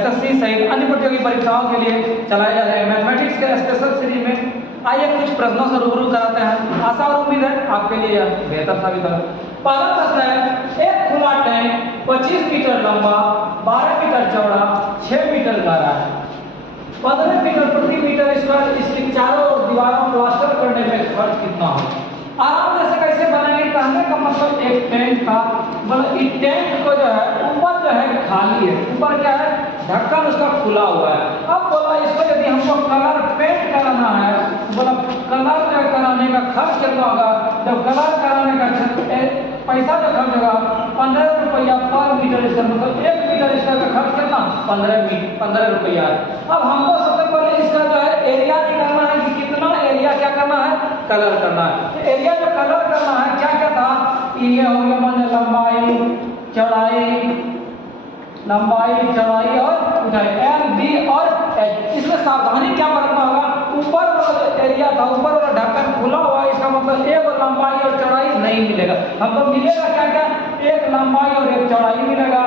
SSC सहित अन्य प्रतियोगी परीक्षाओं के लिए चलाए जा रहे हैं मैथमेटिक्स के स्पेशल सीरीज में आइए कुछ प्रश्नों से रूबरू कराते हैं। आशा और उम्मीद है आपके लिए यह बेहतर साबित होगा। पहला प्रश्न है, एक खुला टैंक 25 मीटर लंबा, 12 मीटर चौड़ा, 6 मीटर गहरा है, 15 मीटर प्रति मीटर स्क्वायर, इसकी चारों ओर दीवारों प्लास्टर करने में खर्च कितना हो? आराम से कैसे बनाएंगे? कहने का मतलब एक टैंक का मतलब इस टैंक को जो है ऊपर जो है खाली है, ऊपर क्या है ढक्कन उसका खुला हुआ है। अब बोला इसको यदि हमको कलर पेंट कराना है, बोला कलर कराने का खर्च कितना होगा? जब कलर कराने का पैसा जो खर्च होगा 15 रुपया पर मीटर स्क्वायर, मतलब 1 मीटर स्क्वायर का खर्च कितना? 15 रुपया। अब हमको सबसे पहले इसका जो है एरिया निकालना है कि कितना एरिया क्या करना है? कलर करना है। तो एरिया जो कलर करना है क्या क्या था? ये हो गया मान लंबाई चौड़ाई और ऊंचाई एल बी और एच। इसमें सावधानी क्या बरतना होगा? ऊपर वाला एरिया था, ऊपर वाला ढक्कन खुला हुआ है, इसका मतलब एक लंबाई और चौड़ाई नहीं मिलेगा हमको। मिलेगा क्या क्या? एक लंबाई और एक चौड़ाई मिलेगा,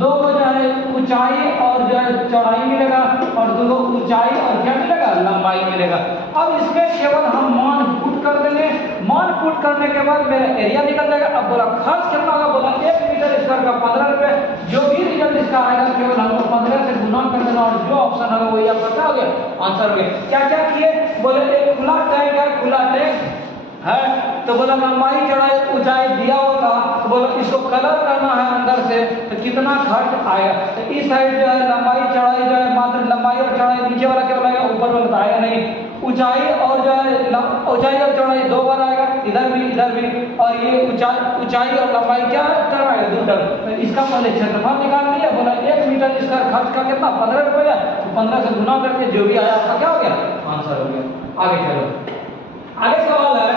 दो जो है ऊंचाई और जो है चौड़ाई मिलेगा, और दो ऊंचाई और क्या मिलेगा? लंबाई मिलेगा। अब इसमें केवल हम मान पुट कर देंगे। मान पुट करने के बाद मेरा एरिया निकल जाएगा। अब बोला खर्च कितना होगा? बोला 1 मीटर स्क्वायर का 15 रुपए। जो भी रिजल्ट इसका आएगा केवल हमको 15 से गुना कर देना, और जो ऑप्शन होगा वही आपका क्या हो गया? आंसर हो गया। क्या क्या किए? बोले एक खुला टैंक है, खुला टैंक है, तो बोला लंबाई चौड़ाई ऊंचाई दिया होगा, तो बोला इसको कलर करना है अंदर से, तो कितना खर्च आएगा? तो इस साइड जो है लंबाई चौड़ाई जो है मात्र लंबाई और चौड़ाई नीचे वाला केवल आएगा, ऊपर वाला तो आएगा नहीं। ऊंचाई और जो है ऊंचाई और चौड़ाई दो बार आएगा, इधर भी, और ये ऊंचाई और लंबाई क्या है? आएगा दो। तो इसका पहले क्षेत्रफल निकाल लिया। बोला 1 मीटर इसका खर्च का कितना? 15 रुपया। तो 15 से गुना करके जो भी आया आपका क्या हो गया? आंसर हो गया। आगे चलो, आगे सवाल है,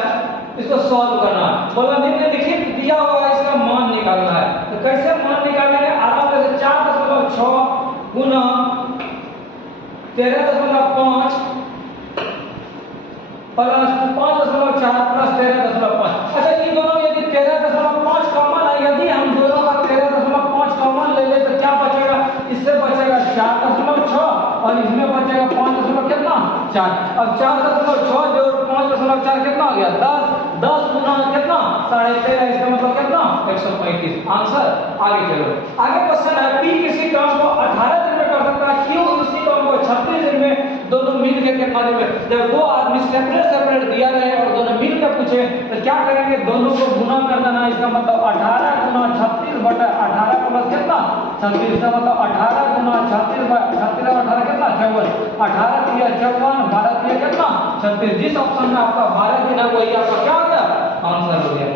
इसको सॉल्व करना है। बोला निम्नलिखित दिया हुआ इसका मान निकालना है। तो कैसे मान निकालना है? आराम से 4.6 गुना 13.5 प्लस 5.4 प्लस 13.5। अच्छा, ये दोनों यदि 13.5 कॉमन है, यदि हम दोनों का 13.5 कॉमन ले ले तो क्या बचेगा? इससे बचेगा 4.6 और इसमें बचेगा 5 कितना? 4। अब 4.6 जोड़ 5.4 कितना हो गया? 10 गुना कितना? 13.5। इसका मतलब कितना? 135। आंसर। आगे चलो, आगे क्वेश्चन है, पी किसी काम को 18 दिन में कर सकता है, क्यों उसी काम को 36 दिन में दोनों मिल के कितना दिन में? जब दो आदमी सेपरेट दिया गया और दोनों मिल के पूछे तो क्या करेंगे? दोनों को गुना कर देना। इसका मतलब 18 गुना 36 बटा 18 प्लस कितना? 36। इसका मतलब 18 गुना 36 और 18 कितना? 54। 18 3 54, 12 3 कितना? 36। जिस ऑप्शन में आपका 12 दिन है वही आपका क्या हो गया? आंसर हो गया।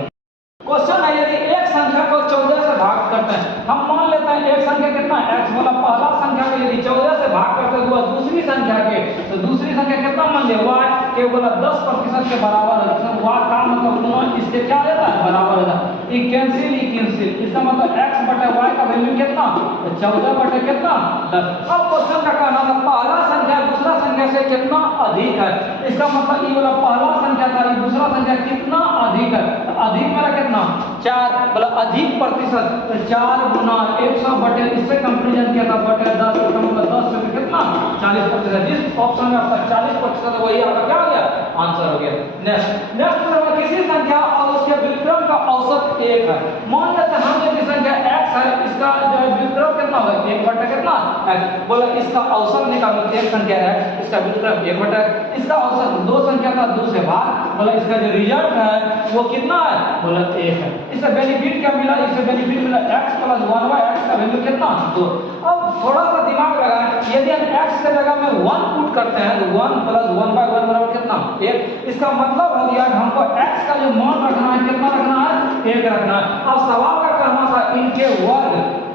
क्वेश्चन है, यदि एक संख्या को 14 से भाग करते हैं, हम मान लेते हैं एक संख्या कितना? x। बोला पहला संख्या को यदि 14 से भाग करते हुआ दूसरी संख्या के, तो दूसरी संख्या कितना मान लिया? y के बोला 10% के बराबर है। y का मतलब गुना इसके क्या हो जाता है? बराबर हो जाता है। ये कैंसिल। इसका मतलब x बटे y का वैल्यू कितना? 14 बटे कितना? 10। अब क्वेश्चन का कहना था पहला संख्या दूसरा संख्या से कितना अधिक है। इसका मतलब ये वाला पहला संख्या था, ये दूसरा संख्या कितना अधिक है? अधिक मेरा कितना? 4। बोला अधिक प्रतिशत, तो 4 गुना 100 बटे, इससे कंपेरिजन किया था बटे 10। इसका मतलब 10 में कितना? 40%। जिस ऑप्शन में आपका 40% वही आपका क्या हो गया? आंसर हो गया। नेक्स्ट किसी संख्या और उसके व्युत्क्रम का औसत 1 है। मान लेते हैं हम यदि संख्या x है, इसका जो है व्युत्क्रम कितना होगा? 1 बटा कितना? x। बोला इसका औसत निकालो। एक संख्या है, इसका व्युत्क्रम 1 बटा, इसका औसत दो संख्या का 2 से भाग। बोला इसका जो रिजल्ट है वो कितना है? बोला 1 है। इससे बेनिफिट क्या मिला? इससे बेनिफिट मिला x प्लस 1/x का वैल्यू कितना? 2। अब थोड़ा सा दिमाग लगाएं, यदि हम x के जगह में 1 पुट करते हैं तो 1 प्लस 1/1 बराबर कितना? 1। इसका मतलब हो गया हमको x का जो मान रखना है कितना रखना है? 1 रखना है। अब सवाल का कहना था इनके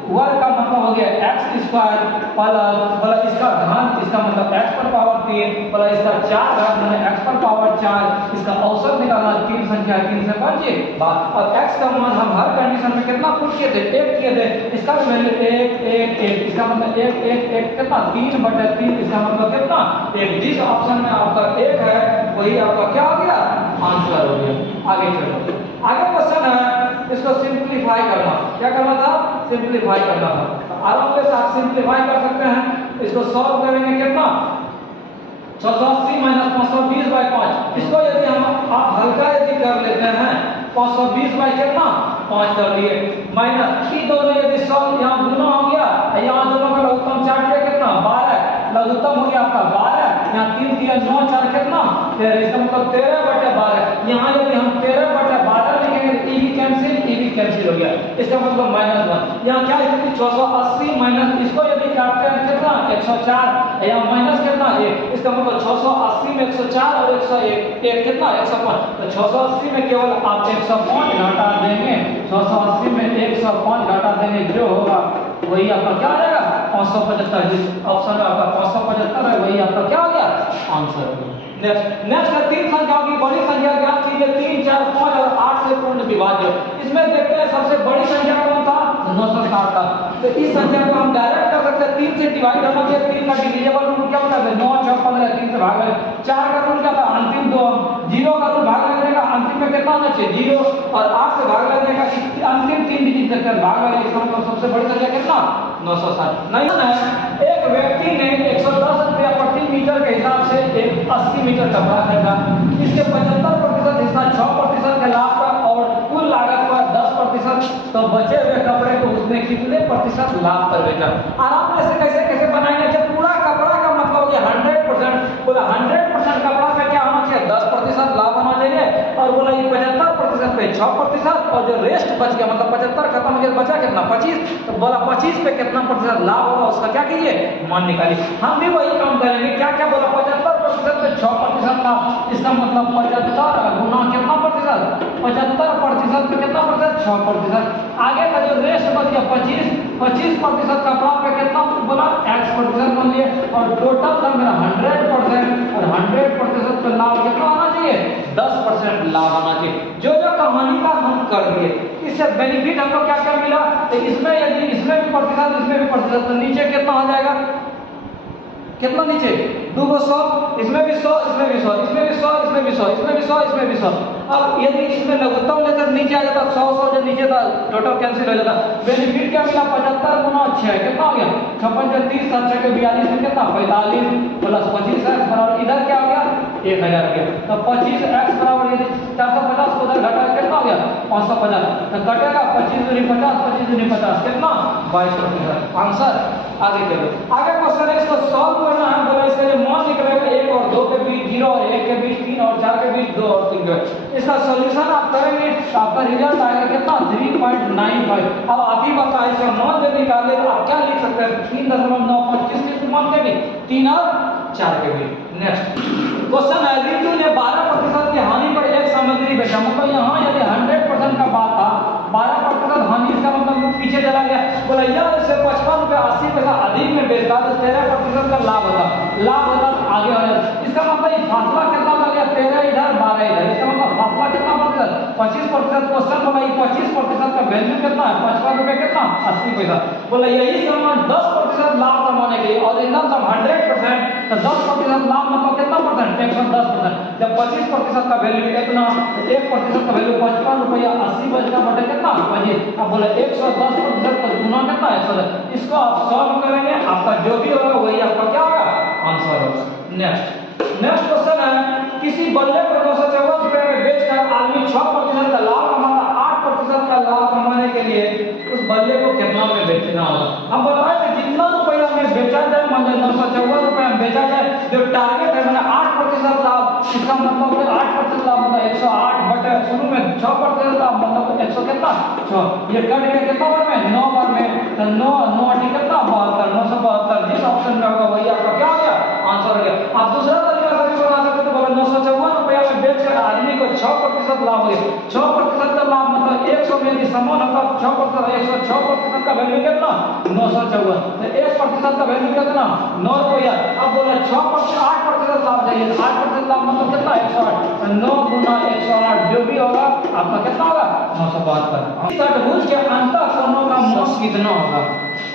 वर्ग का मतलब हो गया x स्क्वायर प्लस बोला इसका घन, इसका मतलब x पर पावर 3 प्लस इसका 4 घन माने x पर पावर 4। इसका औसत निकालना 3 संख्या 3 से बचे बात। अब x का मान हम हर कंडीशन में कितना पुट किए थे? 1 किए थे। इसका वैल्यू 1 इसका मतलब 1 कितना? 3 बटे 3। इसका मतलब कितना? 1। जिस ऑप्शन में आपका 1 है वही आपका क्या हो गया? आंसर हो गया। आगे चलो, आगे क्वेश्चन है, इसको सिंपलीफाई करना। क्या करना था? सिंपलीफाई करना था। आराम से आप सिंप्लीफाई कर सकते हैं। इसको सॉल्व करेंगे कितना 680 माइनस 520/5। इसको यदि हम आप हल्का यदि कर लेते हैं 520 बाई कितना 5 कर लिए माइनस ई दोनों यदि सॉल्व यहाँ गुना हो गया, यहाँ दोनों का लघुत्तम 4 किया कितना 12, लघुत्तम हो गया आपका 12, यहाँ 3 किया 9 4 कितना 13, इसका मतलब 13/12। यहाँ यदि हम 13/12 लिखेंगे तो ई भी कैंसिल हो गया, इसका मतलब -1। यहाँ क्या स्थिति 680 माइनस इसको यदि काटते हैं कितना 104, यहाँ माइनस कितना 1, इसका मतलब 680 में 104 और 101 कितना 105, तो 680 में केवल आप 105 घटा देंगे, 680 में 105 घटा देंगे, जो होगा वही आपका क्या आ जाएगा 575। जिस ऑप्शन में आपका 575 है वही आपका क्या हो गया आंसर। नेक्स्ट है 3 संख्याओं की बड़ी संख्या ज्ञात कीजिए 3, 4, 5 और 8 से पूर्ण विभाज्य। इसमें देखते हैं सबसे बड़ी संख्या कौन था 960 था, तो इस संख्या को हम डायरेक्ट कर सकते हैं 3 से डिवाइड करना चाहिए। 3 का डिविजिबल रूल क्या होता है 9, 6, 15, 3 से भाग करें। 4 का रूल क्या था अंतिम 2, 0 का रूल भाग लगने का अंतिम में कितना होना चाहिए 0, और 8 से भाग लगने का अंतिम 3 डिजिट तक भाग लगेगा, इसका मतलब सबसे बड़ी संख्या कितना 960। नहीं है एक व्यक्ति ने 110 रुपया प्रति मीटर के हिसाब से एक 80 मीटर कपड़ा खरीदा, इसके 75% हिस्सा 6% के लाभ का और कुल लागत पर 10%, तो बचे हुए कपड़े को उसने कितने प्रतिशत लाभ पर बेचा। आराम से कैसे बनाएंगे, जब पूरा कपड़ा का मतलब हो गया 100%, बोला 100% कपड़ा पे क्या होना चाहिए 10% लाभ होना चाहिए, और बोला ये 75% पे 6%, और जो रेस्ट बच गया मतलब 75 खत्म हो गया बचा कितना 25, तो बोला 25 पे कितना प्रतिशत लाभ होगा उसका क्या कीजिए मान निकालिए। हम भी वही काम करेंगे, क्या क्या बोला 75% पे 6% लाभ, इसका मतलब 75 गुना कितना प्रतिशत 75% पे कितना प्रतिशत 6%, आगे का जो रेस्ट बच गया 25% का प्राप्त पे कितना बोला x% मान लिए, और टोटल था मेरा 100%, और 100% पे लाभ कितना होना चाहिए 10% लाभ होना चाहिए। जो कहानी का हम कर दिए, इससे बेनिफिट हमको क्या क्या मिला, तो इसमें यदि इसमें भी प्रतिशत इसमें भी प्रतिशत, तो नीचे कितना हो जाएगा कितना नीचे 200, इसमें भी 100 इसमें भी 100 इसमें भी 100 इसमें भी 100 इसमें भी 100 इसमें भी 100। अब यदि इसमें लघुत्तम लेकर नीचे आ जाता 100 जो नीचे था टोटल कैंसिल हो जाता। बेनिफिट क्या मिला 75 गुना 6 कितना हो गया 56 से 30 7 6 के 42 में कितना 45 प्लस 25 x बराबर इधर क्या हो गया 1000 के, तो 25x बराबर यदि 450 को उधर घटा कितना हो गया 550, तो कटेगा 25 दूनी 50 25 दूनी 50 कितना 22%। आंसर आगे चलो, आगे क्वेश्चन है इसको सॉल्व करना है। बोला इसका जो मान निकलेगा 1 और 2 के बीच 0 और 1 के बीच 3 और 4 के बीच 2 और 3 के, इसका सॉल्यूशन आप करेंगे तो आपका रिजल्ट आएगा कितना 3.95। अब आप ही बताइए इसका मान जब निकाले तो आप क्या लिख सकते हैं 3.95 किसके मान के बीच 3 और 4 के बीच। नेक्स्ट क्वेश्चन है रितु ने 12% की हानि पर एक सामग्री बेचा, मतलब यहाँ यदि 100% का बात था 12% हानि, इसका मतलब पीछे चला गया। बोला यह इसे 55 रुपया 80 पैसा अधिक में बेचता तो 13% का लाभ होता आगे हो जाता। इसका मतलब ये फासला कितना हो गया 13 इधर 12 इधर, इसका मतलब फासला कितना प्रतिशत 25%। क्वेश्चन बोला ये 25% का वैल्यू कितना है 55 रुपये कितना 80 पैसा। बोला यही सामान 10% लाभ कमाने के लिए और इनकम सम 100%, तो 10% लाभ मतलब कितना परसेंट 110%। जब 25% का वैल्यू कितना 1% का वैल्यू 55 रुपया 80 पैसा बटे कितना 25। अब बोले 110% का गुना कितना 110, इसको आप सॉल्व करेंगे आपका जो भी होगा वही आपका क्या होगा आंसर होगा। नेक्स्ट क्वेश्चन है किसी बल्ले को 954 रुपए में बेचकर आदमी 6% का लाभ कमाना 8% का लाभ कमाने के लिए उस बल्ले को कितना में बेचना होगा। हम बताएं कि जितना रुपया में बेचा जाए मान लीजिए 954 रुपए में बेचा जाए, जो टारगेट है मैंने 8% लाभ, इसका मतलब 8% लाभ मतलब 108 बटे शुरू में 6% लाभ मतलब 100 कितना 6, ये कट के कितना बार में 9 बार में, तो 9 9 कितना 72 972, जिस ऑप्शन में होगा वही आपका क्या हो गया आंसर हो गया। आप दूसरा तरीका से भी बना सकते हो, बोले 954 रुपया में बेचकर आदमी को 6% लाभ हो गया। 6% का लाभ मतलब 100 में यदि समान होगा 6% 106% का वैल्यू कितना 954, तो 1% का वैल्यू कितना 9 रुपया। अब बोला 6% 8% लाभ चाहिए, 8% लाभ मतलब कितना 108, तो 9 गुना 108 जो भी होगा आपका कितना होगा 972। षटभुज के अंतःकोणों का मान कितना होगा।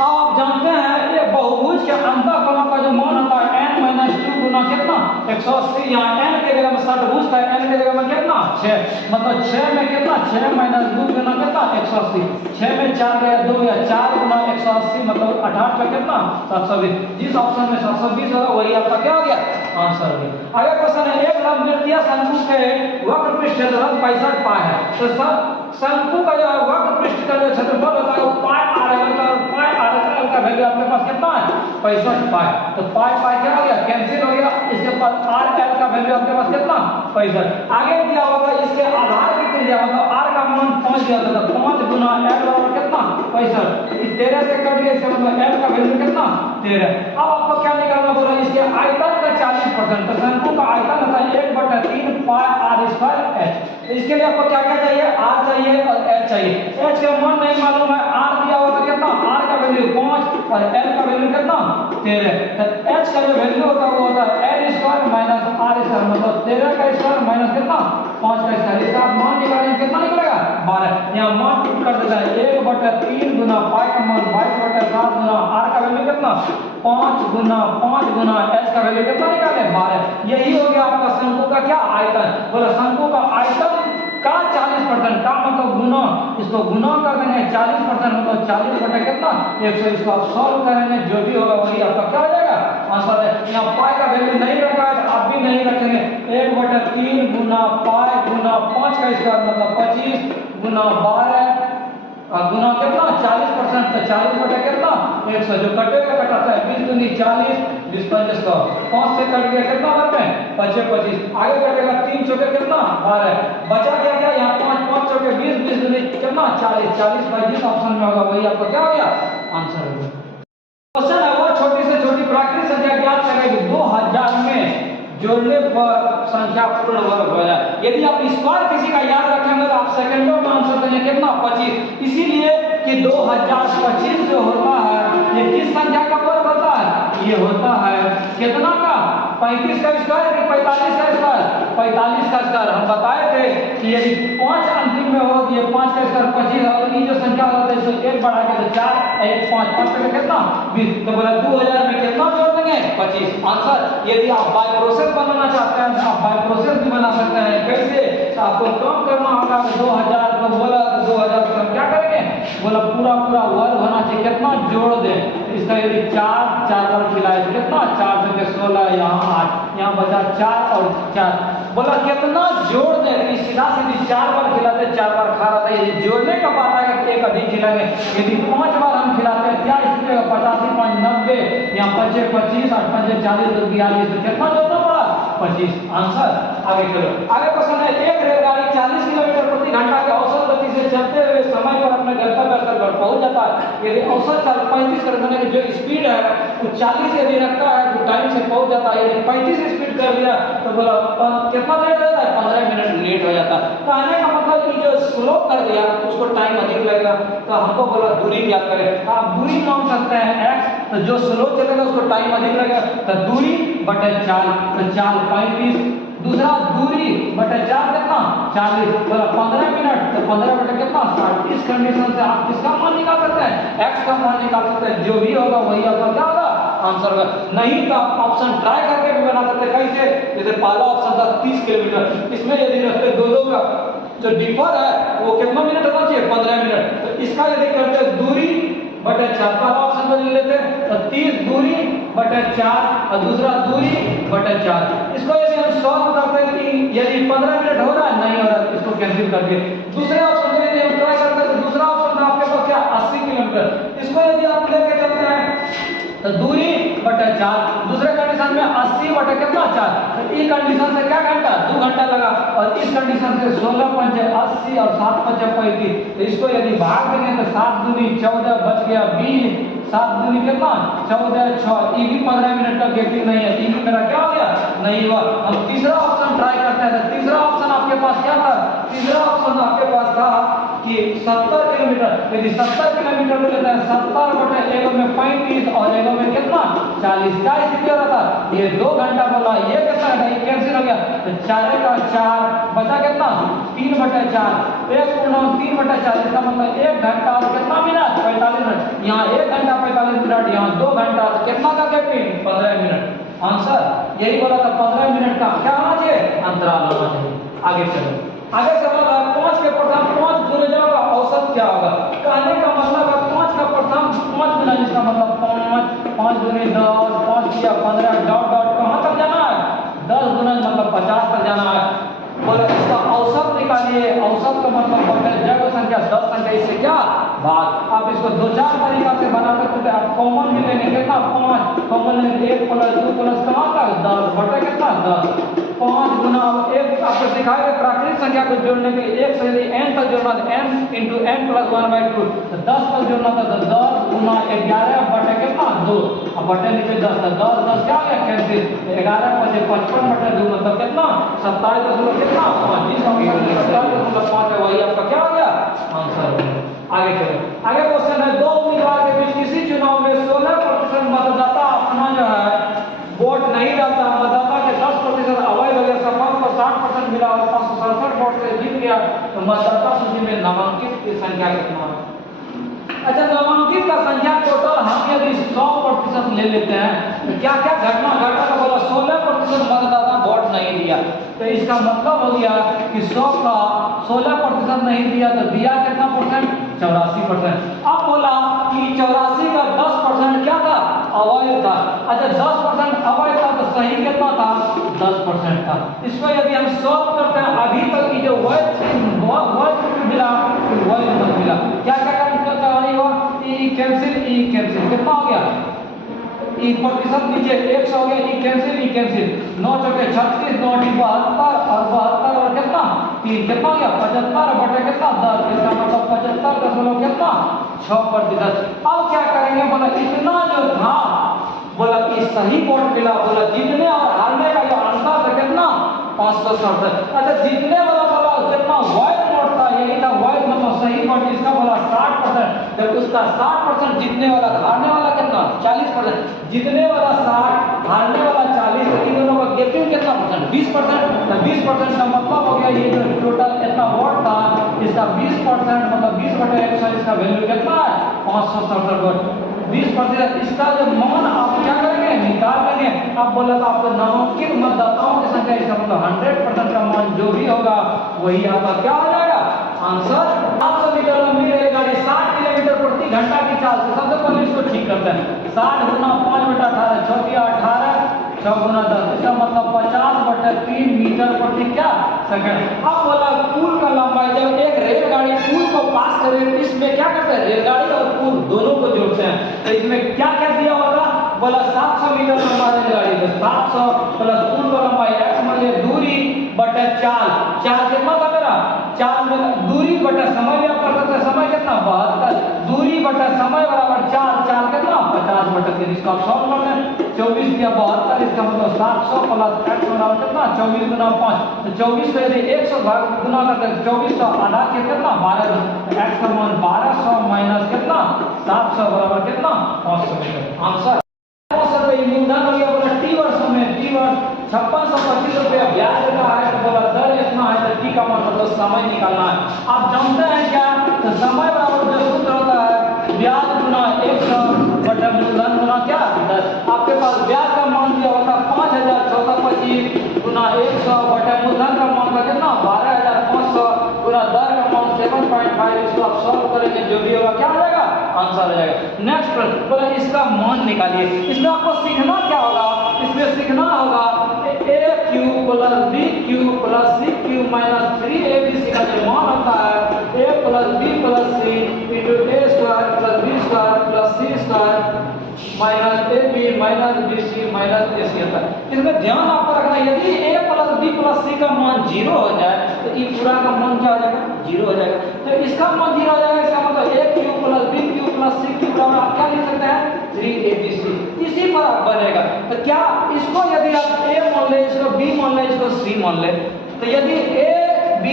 आप जानते हैं ये बहुभुज के अंतःकोणों का जो मान होता है n - 2 गुना गुना कितना 180, यहाँ n के जगह में 60 पूछता है, n के जगह में कितना 6, मतलब 6 में कितना 6 माइनस 2 गुना कितना 180, 6 में 4 गया 2 या 4 गुना 180 मतलब 68 का कितना 720। जिस ऑप्शन में 720 होगा वही आपका क्या हो गया आंसर हो गया। अगला क्वेश्चन है एक लंबवृत्तीय शंकु के वक्र पृष्ठ क्षेत्रफल 65 पाई है, तो शंकु का जो वक्र पृष्ठ का जो क्षेत्रफल होता है वो पाई आर एल का, और पाई आर एल का वैल्यू आपके पास कितना है 65 पाई, तो पाई पाई क्या हो गया कैंसिल हो गया, इसके पास आर एल का वैल्यू आपके पास कितना 65। आगे दिया होगा इसके आधार की त्रिज्या मतलब आर का मान 5 दिया था, 5 गुना एल बराबर कितना 65, 13 से कट गया, इसका मतलब एल का वैल्यू कितना 13। अब आपको क्या निकालना बोला इसके आयतन का 40%, तो शंकु का आयतन होता है 1/3 पाई आर स्क्वायर एच, तो इसके लिए आपको क्या क्या चाहिए आर चाहिए और एच चाहिए। एच का मान नहीं मालूम है, आर दिया हुआ तो कितना आर का वैल्यू 5 और एल का वैल्यू कितना 13, तो एच का जो वैल्यू होता है वो होता है L square minus R square, मतलब 13 का स्क्वायर माइनस कितना 5 का स्क्वायर, इसका मान निकालेंगे कितना निकलेगा 12। यहाँ मान पुट कर देता है 1/3 गुना पाई का मान 22/7 गुना आर का वैल्यू कितना 5 गुना एच का वैल्यू कितना निकाले 12। यही हो गया आपका शंकु का क्या आयतन, बोला शंकु का आयतन का 40% का मतलब गुना, इसको गुना कर देंगे 40% मतलब 40 बटे कितना 100, इसको आप सॉल्व करेंगे जो भी होगा वही आपका क्या हो जाएगा आंसर है। यहाँ पाई का वैल्यू नहीं रखा है तो आप भी नहीं रखेंगे, 1/3 गुना पाई गुना 5 का स्क्वायर मतलब 25 गुना 12 गुना कितना 40%, तो 40 बटे कितना 100, जो कटेगा कटाता है 20 दूनी 40 20 पंजे 100, 5 से कट गया कितना बार में 25, आगे कटेगा 3 चौके कितना 12, बचा क्या क्या यहाँ 5 चौके 20 20 दूनी कितना 40 बाई जिस ऑप्शन में होगा वही आपका क्या हो गया आंसर हो गया। क्वेश्चन है वो छोटी से छोटी प्राकृतिक संख्या ज्ञात करेगी 2000 में जोड़ने पर संख्या पूर्ण वर्ग हो जाए। यदि आप स्क्वायर किसी का याद रखेंगे तो आप सेकंडों में आंसर देंगे कितना 25, इसीलिए कि 2025 जो होता है ये किस संख्या का वर्ग होता है, ये होता है कितना का 35 का स्क्वायर कि 45 का स्क्वायर 45 का स्क्वायर। हम बताए थे कि यदि 5 अंतिम में हो तो ये 5 का स्क्वायर 25 और ये जो संख्या होता है इसको 1 बढ़ा के तो 4 1 5 5 का कितना 20, तो बोला 2000 में कितना जोड़ देंगे 25 आंसर। यदि आप बाय प्रोसेस बनाना चाहते हैं तो आप बाय प्रोसेस भी बना सकते हैं, कैसे तो आपको कम करना होगा 2000 को बोला तो 2000 को क्या करेंगे बोला पूरा वर्ग होना चाहिए, कितना जोड़ दे इसका यदि 4 बार खिलाए तो कितना 4 से 16 यहाँ 8 यहाँ बचा 4 और 4 बोला कितना जोड़ दे, सीधा सीधी 4 बार खिलाते 4 बार खा रहा था, यदि जोड़ने का बात है कि एक अधिक खिलाएंगे, यदि 5 बार हम खिलाते हैं क्या इसमें 85 5 90 यहाँ 25 25 8 5 40 तो 42 तो कितना जोड़ना पड़ा 25 आंसर। आगे चलो आगे क्वेश्चन है एक रेलगाड़ी 40 किलोमीटर प्रति घंटा के औसत गति से चलते हुए समय पर अपने गंतव्य स्थल पर पहुंच जाता है। यदि औसत 35 किलोमीटर की जो स्पीड है वो 40 यदि रखता है तो टाइम से पहुंच जाता है, यदि 35 स्पीड कर दिया तो बोला कितना लेट हो जाता है 15 मिनट लेट हो जाता है। कहने का मतलब कि जो स्लो कर दिया उसको टाइम अधिक लगेगा, तो हमको बोला दूरी ज्ञात करें, आप दूरी मान सकते हैं x, तो जो स्लो चलेगा उसको टाइम अधिक लगेगा, तो दूरी बटे 4 तो 4 35, दूसरा दूरी बटे 4 कितना 40, बोला 15 मिनट तो 15 बटे कितना 60। इस कंडीशन से आप किसका मान निकाल सकते हैं x का मान निकाल सकते हैं, जो भी होगा वही आपका क्या होगा आंसर होगा। नहीं तो आप ऑप्शन ट्राई करके भी बना सकते हैं, कैसे जैसे पहला ऑप्शन था 30 किलोमीटर, इसमें यदि रखते दो का जो डिफर है वो कितना मिनट होना चाहिए 15 मिनट, तो इसका यदि करते दूरी बटे 4 पहला ऑप्शन को ले लेते तो 30 दूरी बटे 4 और दूसरा दूरी बटे 4, इसको यदि हम सॉल्व करते हैं कि यदि 15 मिनट हो रहा है नहीं हो रहा है इसको कैंसिल करके दूसरे ऑप्शन को यदि हम ट्राई करते हैं तो दूसरा ऑप्शन आपके पास क्या 80 किलोमीटर, इसको यदि आप लेके चलते हैं तो दूरी बटे 4, दूसरे कंडीशन में 80 बटे कितना 4, तो इस कंडीशन से क्या घंटा 2 घंटा लगा, और इस कंडीशन से 16 पंचे 80 और 7 पंचे 35, तो इसको यदि भाग देंगे तो 7 दूनी 14 बच गया 20, 7 दूनी कितना 14 6, ये भी 15 मिनट का गैपिंग नहीं है, ये मेरा क्या हो गया नहीं हुआ। हम तीसरा ऑप्शन ट्राई करते हैं, तो तीसरा ऑप्शन आपके पास क्या था, तीसरा ऑप्शन आपके पास था कि 70 किलोमीटर, यदि 70 किलोमीटर लेते हैं 70 बटे 1 में 35 और 1 में कितना 40। क्या स्थिति हो रहा था, ये 2 घंटा बोला, ये कितना है, ये कैंसिल हो गया, तो 4 का 4 बचा कितना 3/4, 1/3/4, इसका मतलब 1 घंटा और कितना मिनट 45 मिनट। यहाँ 1 घंटा 45 मिनट, यहाँ 2 घंटा, तो कितना का गैप 15 मिनट। आंसर यही बोला था, 15 मिनट का क्या होना चाहिए, अंतराल होना चाहिए। आगे चलो, आगे सवाल है 5 के प्रथम 5 गुणजों का औसत क्या होगा। कहने का मतलब है 5 का प्रथम 5 गुना, जिसका मतलब 5 गुने 10, 5 किया 15, डॉट डॉट कहाँ तक जाना है, 10 गुना मतलब 50 तक जाना है। बोले इसका औसत निकालिए, औसत का मतलब होता है जड़ संख्या 10 संख्या इससे क्या भाग। आप इसको 2-4 तरीका से बना सकते हैं। आप कॉमन भी लेंगे कितना 5, कॉमन लेंगे 1 + 2 + कहाँ तक 10 बटे कितना 10, 5 गुना 1 आपको सिखाएंगे प्राकृतिक संख्या को जोड़ने के लिए 1 से यदि n तक जोड़ना है n × n + 1/2, तो 10 तक जोड़ना था तो 10 गुना 11 बटे कितना 2, अब बटे नीचे 10, तो 10 10 क्या गया कैंसिल, 11 × 5 55/2 मतलब कितना 27 कितना 5, जिस ऑप्शन में 27.5 है वही आपका क्या हो गया आंसर। आगे चलो, आगे क्वेश्चन है 2 उम्मीदवार के बीच किसी चुनाव में 16% मतदाता अपना जो है वोट नहीं डालता, मतदाता के 10% अवैध हो गया, सफल को 60% मिला और 567 वोट से जीत गया, तो मतदाता सूची में नामांकित की संख्या कितना है। अच्छा, नामांकित का संख्या टोटल हम यदि 100% ले लेते हैं तो क्या क्या घटना घटा, तो बोला 16% मतदाता वोट नहीं दिया, तो इसका मतलब हो गया कि 100 का 16% नहीं दिया तो दिया कितना परसेंट 84%। अब बोला कि 84 का 10% क्या था अवैध था। अच्छा 10% अवैध था तो सही कितना था 10% था। इसको यदि हम सॉल्व करते हैं, अभी तक की जो वैध मिला वैध मत मिला, क्या क्या करनी होगा, ई कैंसिल कितना हो गया, ई प्रतिशत नीचे 100 हो गया, ई कैंसिल 9 चौके 36, 9 × 72 और 72 और कितना 3 कितना हो गया 75 बटे कितना 10, इसका मतलब 75 दशमलव कितना 6%। अब क्या करेंगे, बोला इतना जो था बोला कि सही वोट मिला, बोला जीतने और हारने का जो अंतर था कितना 567। अच्छा जीतने वाला बोला कितना वैध वोट था, यही था वैध मतलब सही वोट, इसका बोला 60%, जब उसका 60% जीतने वाला, हारने वाला कितना 40%, जीतने वाला 60 हारने वाला 40, इन दोनों का गैपिंग कितना परसेंट 20%, तो 20% का मतलब हो गया ये जो टोटल इतना वोट था इसका 20% मतलब 20/100, इसका वैल्यू कितना है 567 वोट 20%। इसका जो मान आप क्या करेंगे निकाल लेंगे। अब बोला था आपको नामांकित मतदाताओं की संख्या, इसका मतलब 100% का मान जो भी होगा वही आपका क्या हो जाएगा आंसर। 700 मीटर लंबी रेलगाड़ी 60 किलोमीटर प्रति घंटा की चाल से, सबसे पहले इसको ठीक करते हैं, 60 गुना 5/18 6 18 6 गुना 10, इसका मतलब 50/3 मीटर प्रति क्या सेकंड। अब बोला पुल का लंबाई, जब एक रेलगाड़ी पुल को पास करे इसमें क्या करते हैं रेलगाड़ी और पुल दोनों को जोड़ते हैं, तो इसमें क्या क्या दिया होगा, बोला 700 मीटर लंबा रेलगाड़ी, तो 700 प्लस पुल का लंबाई x मान लिया दूरी बटे चाल कितना था मेरा चाल में दूरी बटे समय लिया करते थे, समय कितना 72, दूरी बटे समय बराबर चाल कितना 50/3, इसका सॉल्व करते हैं 24 दिया 72, इसका मतलब 700 प्लस x बराबर कितना 24 गुना 5, तो 24 को यदि 100 गुना करते हैं 2400 आधा के कितना 12, x का मान 1200 माइनस कितना 700 बराबर कितना 500 मीटर आंसर। मूलधन हो गया, बोला टी वर्षों में टी वर्ष 5625 रुपया ब्याज का है, तो बोला दर इतना है, तो टी का मतलब तो समय निकालना है। आप जानते हैं क्या, तो समय बराबर जो सूत्र होता है ब्याज गुना 100 बटे मूलधन गुना क्या 10। आपके पास ब्याज का मान दिया होता 5425 गुना 100 बटे मूलधन का मान का कितना 12500 गुना दर का मान 7.5, इसको आप सॉल्व करेंगे जो भी होगा क्या हो जाएगा आंसर हो जाएगा। नेक्स्ट प्रश्न, बोला इसका मान निकालिए। इसमें आपको सीखना क्या होगा, इसमें सीखना होगा AQ plus BQ plus CQ minus 3ABC का जो मान होता है A plus B plus C into A square plus B square plus C square minus AB minus BC minus AC होता है। इसमें ध्यान आपको रखना है, यदि A plus B plus C का मान 0 हो जाए तो ये पूरा का मान क्या हो जाएगा 0 हो जाएगा, तो इसका मान 0 हो जाएगा, इसका मतलब AQ plus BQ plus CQ बराबर आप क्या लिख सकते हैं 3ABC, इसी पर आप बनेगा। तो क्या इसको यदि आप A मान ले, इसको B मान ले, इसको C मान ले, तो यदि A B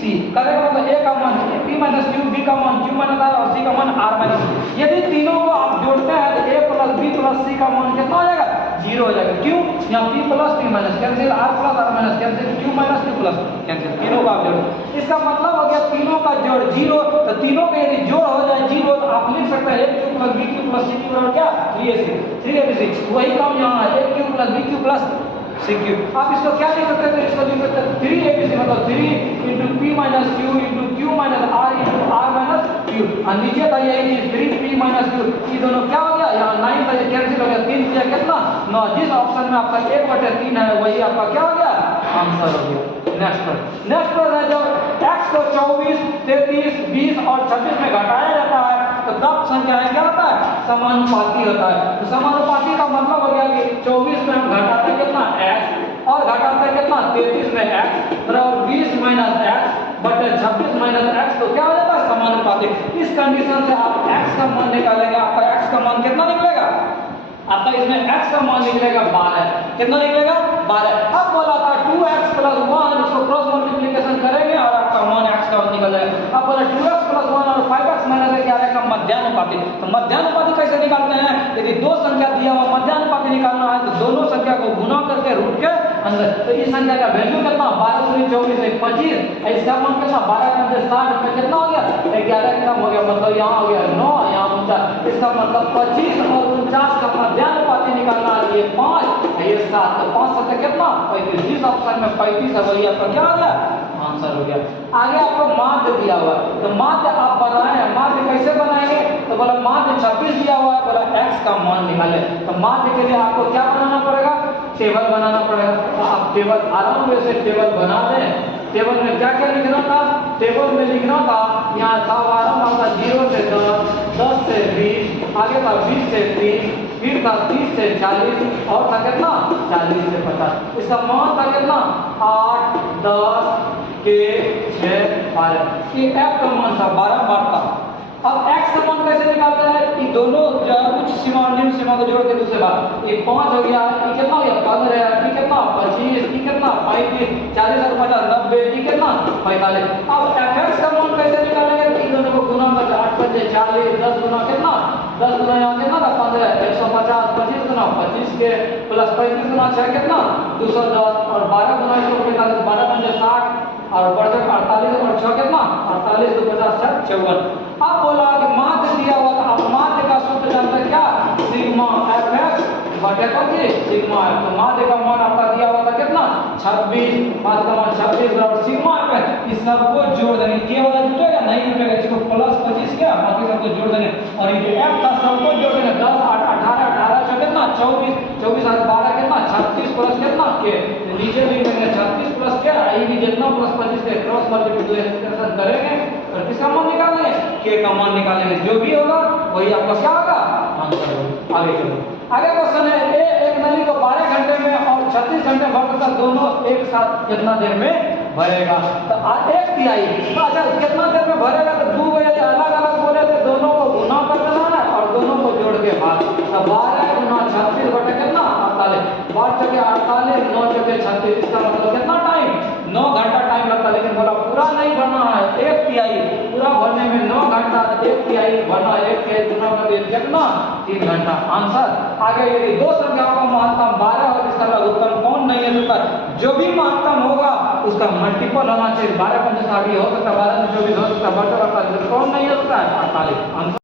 C करेगा मतलब A का मान P माइनस Q, B का मान Q माइनस R और C का मान R माइनस, यदि तीनों को आप जोड़ते हैं तो A plus B plus C का मान कितना हो जाएगा जीरो हो जाएगा। क्यों? यहाँ p plus p minus cancel, r plus r minus cancel, q minus q plus cancel, तीनों का आप जोड़। इसका मतलब हो गया तीनों का जोड़ जीरो। तो तीनों का यदि जोड़ हो जाए जीरो तो आप लिख सकते हैं a Q plus b Q plus c Q बराबर क्या 3ac। वही काम यहाँ है, a Q plus b Q plus c Q. आप इसको क्या लिख सकते हैं? इसको लिख सकते हैं 3ac मतलब 3 into p minus q into q minus r into r minus q। और नीचे था यही चीज 3p माइनस q। ये दोनों क्या हो गया? यहाँ 9 का ये कैंसिल हो गया, 3 से कितना 9। जिस ऑप्शन में आपका 1/3 है वही आपका क्या हो गया? आंसर हो गया। नेक्स्ट पर है जब x को 24, 33, 20 और 26 में घटाया जाता है तो तब संख्या क्या होता है? समानुपाती होता है। तो समानुपाती का मतलब हो गया कि 24 में हम घटाते हैं कितना x और घटाते हैं कितना 33 में x बराबर 20 माइनस x बटे 26 माइनस x तो क्या हो जाता है? समानुपाती। इस कंडीशन से आप x का मान निकालेंगे, आपका x का मान कितना निकलेगा? आपका इसमें x का मान निकलेगा 12। कितना निकलेगा? 12। अब बोला था 2x प्लस 1, इसको क्रॉस मल्टीप्लिकेशन करेंगे और आपका मान x का निकल जाएगा। अब बोला 2x प्लस 1 और 5x माइनस क्या रहेगा? मध्यानुपाती। तो मध्यानुपाती कैसे निकालते हैं? यदि दो संख्या दिया हुआ मध्यानुपाती निकालना है तो दोनों संख्या को गुना करके रूट के अंदर। तो इस संख्या का वैल्यू कितना? 12 दूनी 24 1 25। इसका मान कितना? 12 का 60 में कितना हो गया? 11 कम हो गया, मतलब यहाँ हो गया 9, यहाँ 49। इसका मतलब 25 और 49 का मध्यानुपाती निकालना है। ये 5 ये 7, तो 5 7 कितना? 35। जिस ऑप्शन में 35 है वही आपका क्या हो गया? आंसर हो गया। आगे आपको माध्य दिया हुआ है, तो माध्य आप बनाए। माध्य कैसे बनाएंगे? तो बोला माध्य 26 दिया हुआ है, बोला x का मान निकाले। तो माध्य के लिए आपको क्या बनाना पड़ेगा? टेबल बनाना पड़ेगा। तो आप टेबल आराम से टेबल बना दें। टेबल में क्या क्या लिखना था? टेबल में लिखना था यहाँ था 12 0 से 10, 10 से 20, आगे था 20 से 30, फिर था 30 से 40 और था कितना? 40 से 50। इसका मान था कितना? 8 10 के 6 12। ये f का मान था 12 बढ़ता। अब x का मान कैसे निकालते हैं? ये दोनों जो है उच्च सीमा और निम्न सीमा को जोड़ते हैं दूसरे बार। ये 5 हो गया, ये कितना हो गया? 15, ये कितना? 25, ये कितना? 35, 40 और 50 90, ये कितना? 45। अब fx का मान कैसे निकालेंगे? इन दोनों को गुना करके 8 5 40, 10 गुना कितना? 10 गुना यहाँ कितना था? 15, 150, 25 गुना 25 के प्लस 35 गुना 6 कितना? 210 और 12 गुना इसको निकाले 12 5 60 और बढ़कर 48 और 6 कितना? 48 2 50 60 54। अब बोला कि माध्य दिया हुआ था, अब माध्य का सूत्र जानते हैं क्या? सिग्मा fx बटे कितने? Sigma f। तो माध्य का मान आपका दिया हुआ था कितना? 26। माध्य का मान 26 बराबर सिग्मा f। इस सबको जोड़ देंगे, के वाला जुटेगा नहीं जुटेगा, इसको प्लस 25 क्या बाकी सबको जोड़ देंगे और ये f था सबको जोड़ देंगे। 10 8 18 18 6 कितना? 24 24 और 12 कितना? 36 प्लस कितना? के। नीचे लिख देंगे 36 प्लस क्या? ये भी जितना प्लस 25 के क्रॉस मल्टीप्लिकेशन करेंगे और किसका मान निकालेंगे? के का मान निकालेंगे। जो भी होगा वही आपका क्या होगा? आंसर होगा। आगे चलो। आगे क्वेश्चन है एक नली को 12 घंटे में और 36 घंटे भरकर दोनों एक साथ कितना देर में भरेगा? तो एक तिहाई। अच्छा कितना देर में भरेगा? तो 2 बजे अलग अलग बोले थे, दोनों को गुना कर देना है और दोनों को जोड़ के भाग। तो 12 गुना 36 बटे कितना? 48। 12 चौके 48, 9 चौके 36। इसका मतलब कितना टाइम? 9 घंटा टाइम लगता। लेकिन बोला पूरा नहीं भरना है, एक तिहाई। पूरा भरने में 9 घंटा, एक तिहाई भरना, एक तिहाई गुना कर कितना? 3 घंटा। आंसर। आगे यदि दो संख्याओं का महत्तम 12 और इसका लघुत्तम कौन नहीं है तो जो भी महत्तम होगा उसका मल्टीपल होना चाहिए। 12 5 60 हो सकता है, 12 से 24 हो सकता है, बचा कौन नहीं हो सकता है? 48। आंसर।